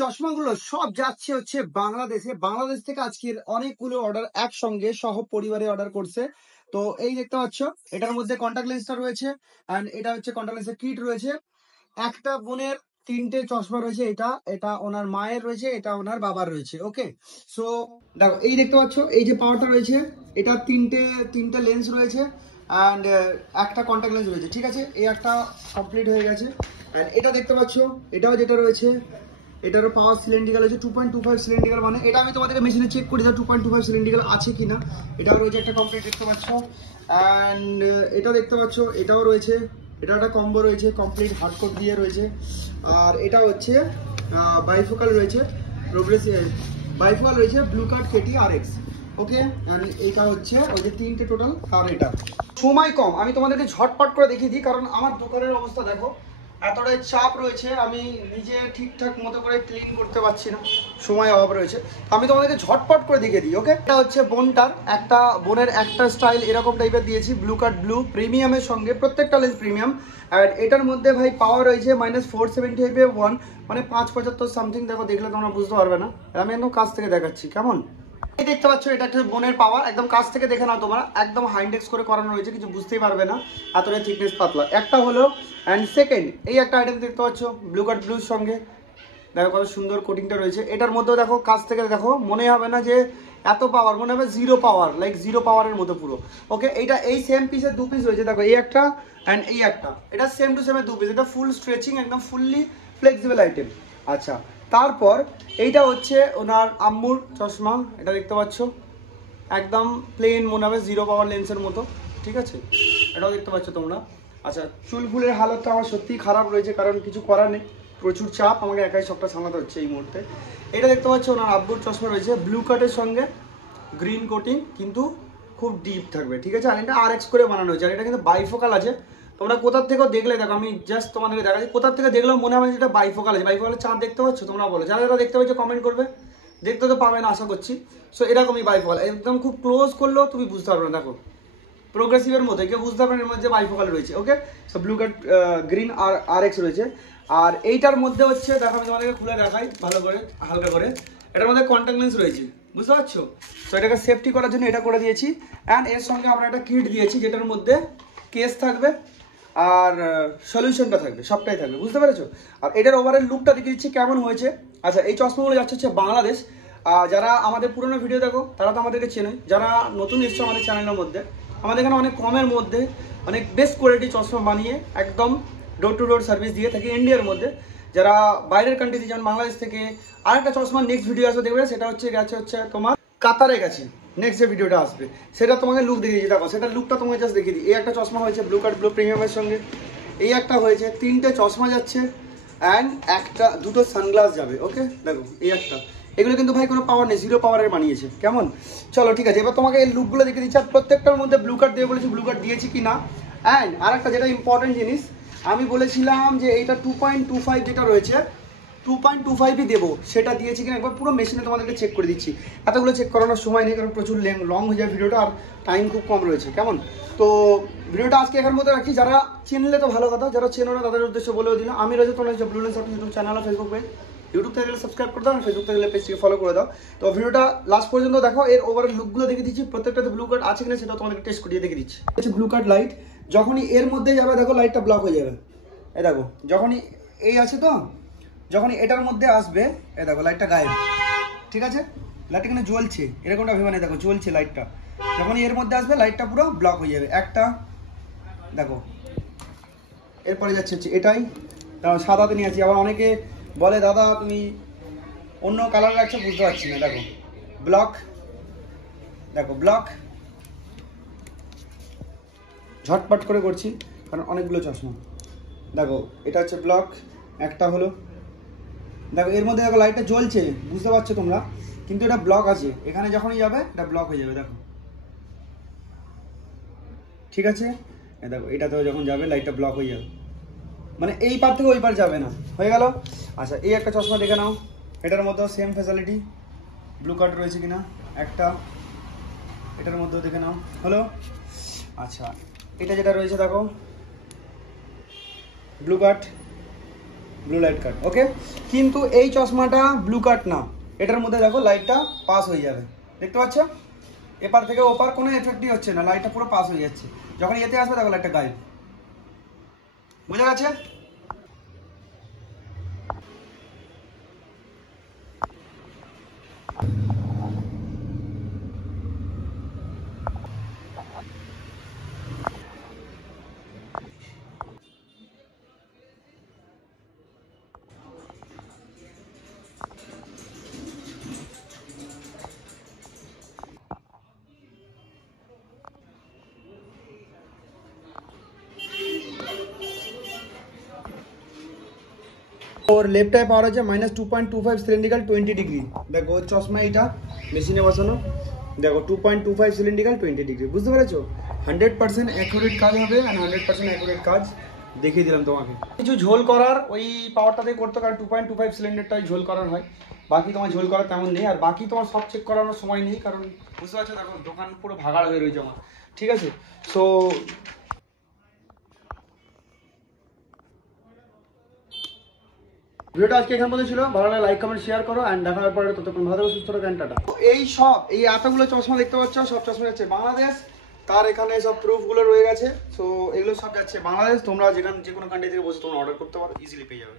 চশমাগুলো সব যাচ্ছে হচ্ছে বাংলাদেশে। বাংলাদেশ থেকে আজকের অনেকগুলো অর্ডার একসঙ্গে সহ পরিবারে অর্ডার করছে। তো এই দেখতে পাচ্ছ, এটার মধ্যে কন্টাক্ট লেন্সটা রয়েছে, এন্ড এটা হচ্ছে কন্টাক্ট লেন্সের কিট রয়েছে। একটা বোনের তিনটে চশমা রয়েছে, এটা এটা ওনার মায়ের রয়েছে, এটা ওনার বাবার রয়েছে। ওকে, সো দেখো এই দেখতে পাচ্ছ, এই যে পাওয়ারটা রয়েছে, এটা তিনটে তিনটে লেন্স রয়েছে অ্যান্ড একটা কন্টাক্ট লেন্স রয়েছে। ঠিক আছে, এই একটা কমপ্লিট হয়ে গেছে। অ্যান্ড এটা দেখতে পাচ্ছ, এটাও যেটা রয়েছে, এটারও পাওয়ার সিলিন্ড্রিক্যাল আছে 2.25 সিলিন্ড্রিক্যাল। মানে এটা আমি তোমাদেরকে মেশিনে চেক করি যে 2.25 সিলিন্ড্রিক্যাল আছে কিনা। এটাও রয়েছে একটা কমপ্লিট দেখতে পাচ্ছ। অ্যান্ড এটা দেখতে পাচ্ছ, এটাও রয়েছে, এটা একটা কম্বো রয়েছে কমপ্লিট হার্ডকোর দিয়ে রয়েছে। আর এটা হচ্ছে বাইফোকাল রয়েছে, প্রোগ্রেসিভ বাইফোকাল রয়েছে ব্লু কার্ড কেটি RX। ওকে, অ্যান্ড এইটা হচ্ছে ওই যে তিনটে টোটাল। আর এটা সময় কম, আমি তোমাদেরকে ঝটপট করে দেখিয়ে দিই, কারণ আমার দোকানের অবস্থা দেখো, এতটাই চাপ রয়েছে, আমি নিজে ঠিকঠাক মতো করে ক্লিন করতে পারছি না, সময় অভাব রয়েছে। আমি তোমাদেরকে ঝটপট করে দেখিয়ে দিই। ওকে, এটা হচ্ছে বোনটার একটা, বোনের একটা স্টাইল এরকম টাইপের দিয়েছি, ব্লু কার্ড ব্লু প্রিমিয়ামের সঙ্গে, প্রত্যেকটা লেন্স প্রিমিয়াম। আর এটার মধ্যে ভাই পাওয়ার রয়েছে -475 মানে 575 সামথিং। দেখো, দেখলে তোমরা বুঝতে পারবে না, আমি একদম কাছ থেকে দেখাচ্ছি কেমন। এই দেখতে পাচ্ছ, এটা একটা বোনের পাওয়ার, একদম কাছ থেকে দেখে নাও তোমরা, একদম হাইন্ডেক্স করে করানো রয়েছে, কিছু বুঝতেই পারবে না, এতটাই থিকনেস পাতলা। একটা হলো, অ্যান্ড সেকেন্ড এই একটা আইটেম দেখতে পাচ্ছ ব্লু কার্ড ব্লুর সঙ্গে, দেখো কত সুন্দর কোটিংটা রয়েছে। এটার মধ্যেও দেখো, কাছ থেকে দেখো মনে হবে না যে এত পাওয়ার, মনে হবে জিরো পাওয়ার, লাইক জিরো পাওয়ারের মতো পুরো। ওকে, এইটা এই সেম পিসের দু পিস রয়েছে, দেখো এই একটা অ্যান্ড এই একটা, এটা সেম টু সেমের দু পিস, এটা ফুল স্ট্রেচিং, একদম ফুললি ফ্লেক্সিবল আইটেম। আচ্ছা, তারপর এইটা হচ্ছে ওনার আম্মুর চশমা, এটা দেখতে পাচ্ছ একদম প্লেন, মনে হবে জিরো পাওয়ার লেন্সের মতো। ঠিক আছে, এটাও দেখতে পাচ্ছ তোমরা। আচ্ছা, চুলগুলের হালতটা আমার সত্যিই খারাপ রয়েছে, কারণ কিছু করার নেই, প্রচুর চাপ, আমাকে একাই সবটা সামলাতে হচ্ছে এই মুহূর্তে। এটা দেখতে পাচ্ছ ওনার আব্বুর চশমা রয়েছে, ব্লু কাটের সঙ্গে গ্রিন কোটিং, কিন্তু খুব ডিপ থাকবে। ঠিক আছে, আর এটা RX করে বানানো হয়েছে, আর এটা কিন্তু বাইফোকাল আছে। তোমরা কোথার থেকেও দেখলে, দেখো আমি জাস্ট তোমাদেরকে দেখাচ্ছি, কোথার থেকে দেখলেও মনে হবে যেটা বাইফোকাল আছে। বাইফোকালের চাঁদ দেখতে পাচ্ছ তোমরা, বলো যারা যারা দেখতে পাচ্ছ কমেন্ট করবে, দেখতে তো পাবে না আশা করছি। সো এরকমই বাইফোকাল, একদম খুব ক্লোজ করলেও তুমি বুঝতে পারবে না। দেখো প্রোগ্রেসিভের মধ্যে কেউ বুঝতে পারবে, এর মধ্যে বাইফোকাল রয়েছে। ওকে, সো ব্লু কাট গ্রিন আর RX রয়েছে। আর এইটার মধ্যে হচ্ছে, দেখো আমি তোমাদেরকে খুলে দেখাই ভালো করে, হালকা করে, এটার মধ্যে কন্টাক্ট লেন্স রয়েছে, বুঝতে পারছো? তো এটাকে সেফটি করার জন্য এটা করে দিয়েছি। অ্যান্ড এর সঙ্গে আমরা একটা কিট দিয়েছি, যেটার মধ্যে কেস থাকবে আর সলিউশনটা থাকবে, সবটাই থাকবে, বুঝতে পেরেছো? আর এটার ওভারের লুকটা দেখে দিচ্ছি কেমন হয়েছে। আচ্ছা, এই চশমাগুলো যাচ্ছে হচ্ছে বাংলাদেশ। যারা আমাদের পুরোনো ভিডিও দেখো তারা তো আমাদেরকে চেনে, যারা নতুন এসছে আমাদের চ্যানেলের মধ্যে, আমাদের এখানে অনেক কমের মধ্যে অনেক বেস্ট কোয়ালিটি চশমা বানিয়ে একদম ডোর টু ডোর সার্ভিস দিয়ে থাকি ইন্ডিয়ার মধ্যে। যারা বাইরের কান্ট্রিতে, যেমন বাংলাদেশ থেকে, আরেকটা চশমার নেক্সট ভিডিও আসবে দেখবে, সেটা হচ্ছে গেছে হচ্ছে তোমার কাতারে গেছে, নেক্সট যে ভিডিওটা আসবে সেটা তোমাকে লুক দেখিয়ে দিই। দেখো সেটা লুকটা তোমাকে জাস্ট দেখিয়ে দিই। এই একটা চশমা হয়েছে ব্লু কার্ড ব্লু প্রিমিয়ামের সঙ্গে, এই একটা হয়েছে, তিনটে চশমা যাচ্ছে, অ্যান্ড একটা দুটো সানগ্লাস যাবে। ওকে, দেখো এই একটা, এগুলো কিন্তু ভাই কোনো পাওয়ার নেই, জিরো পাওয়ারের বানিয়েছে। কেমন, চলো ঠিক আছে, এবার তোমাকে এই লুকগুলো দেখিয়ে দিচ্ছি। আর প্রত্যেকটার মধ্যে ব্লু কার্ড দিয়ে বলেছি, ব্লু কার্ড দিয়েছি কি না। অ্যান্ড আর একটা যেটা ইম্পর্টেন্ট জিনিস, আমি বলেছিলাম যে এইটা 2.25 যেটা রয়েছে 2.25ই দেবো, সেটা দিয়েছি কিনা একবার পুরো মেশিনে তোমাদেরকে চেক করে দিচ্ছি। এতগুলো চেক করানোর সময় নেই, কারণ প্রচুর লং হয়ে যায় ভিডিওটা, আর টাইম খুব কম রয়েছে। কেমন, তো ভিডিওটা আজকে এখান মধ্যে রাখছি। যারা চিনলে তো ভালো কথা, যারা চেনো না তাদের উদ্দেশ্যে বলেও দিলাম। আমি রয়েছে তোমার ব্লু লেন্স ইউটিউব চ্যানেল আর ফেসবুক পেজ, ইউটিউব থেকে সাবস্ক্রাইব করে দাও, ফেসবুক থেকে পেজটিকে ফলো করে দাও। তো ভিডিওটা লাস্ট পর্যন্ত দেখো, এর ওভারঅল লুকগুলো দেখে দিচ্ছি, প্রত্যেকটাতে ব্লু কার্ড আছে কিনা সেটা তোমাদেরকে টেস্ট করিয়ে দেখে দিচ্ছি। হচ্ছে ব্লু কার্ড লাইট, যখনই এর মধ্যে যাবে দেখো লাইটটা ব্লক হয়ে যাবে। এই দেখো, যখনই এই আছে তো, যখনই এটার মধ্যে আসবে, এই দেখো লাইটটা গায়েব। ঠিক আছে, লাইটটা এখানে জ্বলছে, এরকমটা ভেবে নেই, দেখো জ্বলছে লাইটটা। যখনই এর মধ্যে আসবে লাইটটা পুরো ব্লক হয়ে যাবে। একটা দেখো, এরপরে যাচ্ছে হচ্ছে এটাই, সাদাতে নিয়ে আছি। আবার অনেকে বলে দাদা তুমি অন্য কালার রাখছো, বুঝতে পারছি না। দেখো ব্লক, দেখো ব্লক, ঝটপট করে করছি কারণ অনেকগুলো চশমা। দেখো এটা হচ্ছে ব্লক, একটা হলো, দেখো এর মধ্যে দেখো লাইটটা জ্বলছে, বুঝতে পারছো তোমরা, কিন্তু এটা ব্লক আছে, এখানে যখনই যাবে এটা ব্লক হয়ে যাবে। দেখো ঠিক আছে, দেখো এটাতেও যখন যাবে লাইটটা ব্লক হয়ে যাবে, মানে এই পার থেকে ওই পার যাবে না, হয়ে গেল। আচ্ছা, এই একটা চশমা দেখে নাও, এটার মধ্যেও সেম ফ্যাসিলিটি, ব্লু কার্ড রয়েছে কিনা একটা, এটার মধ্যেও দেখে নাও, হলো। আচ্ছা, এটা যেটা রয়েছে দেখো ব্লু কার্ড, ব্লু লাইট কাট, ওকে। কিন্তু এই চশমাটা ব্লু কাট না, এটার মধ্যে দেখো লাইটটা পাস হয়ে যাবে, দেখতে পাচ্ছ? এপার থেকে ওপার কোনো এফেক্টই হচ্ছে না, লাইটটা পুরো পাস হয়ে যাচ্ছে। যখন এতে আসবে দেখো লাইটটা গায়েব, বুঝা গেছে? ওর লেফটায় পাওয়ার আছে -2.25 সিলিন্ড্রিক্যাল 20 ডিগ্রি। দেখো চশমা এটা মেশিনে বসানো, দেখো 2.25 সিলিন্ড্রিক্যাল 20 ডিগ্রি, বুঝতে পেরেছো? 100% অ্যাকুরেট কাজ হবে, আর 100% অ্যাকুরেট কাজ দেখিয়ে দিলাম তোমাকে। কিছু ঝোল করার ওই পাওয়ারটাতে করতে, কারণ 2.25 সিলিন্ডারটাই ঝোল করার হয়, বাকি তোমার ঝোল করার তেমন নেই। আর বাকি তোমার সব চেক করানোর সময় নেই, কারণ বুঝতে পারছো দেখো দোকান পুরো ভাগাড় হয়ে রয়েছে আমার, ঠিক আছে? সো ভিডিওটা আজকে এখান পর্যন্ত ছিল, ভালো লাগলে লাইক কমেন্ট শেয়ার করো, অ্যান্ড দেখা হবে পরে, ততক্ষণ ভালো থাকো, সুস্থ থাকো, টাটা। এই এতগুলো চশমা দেখতে পাচ্ছ, সব চশমা যাচ্ছে বাংলাদেশ, তার এখানে সব প্রুফগুলো রয়ে গেছে। সো এগুলো সব যাচ্ছে বাংলাদেশ, তোমরা যে কোনো কান্ট্রি থেকে বসে তোমরা অর্ডার করতে পারো, ইজিলি পেয়ে যাবে।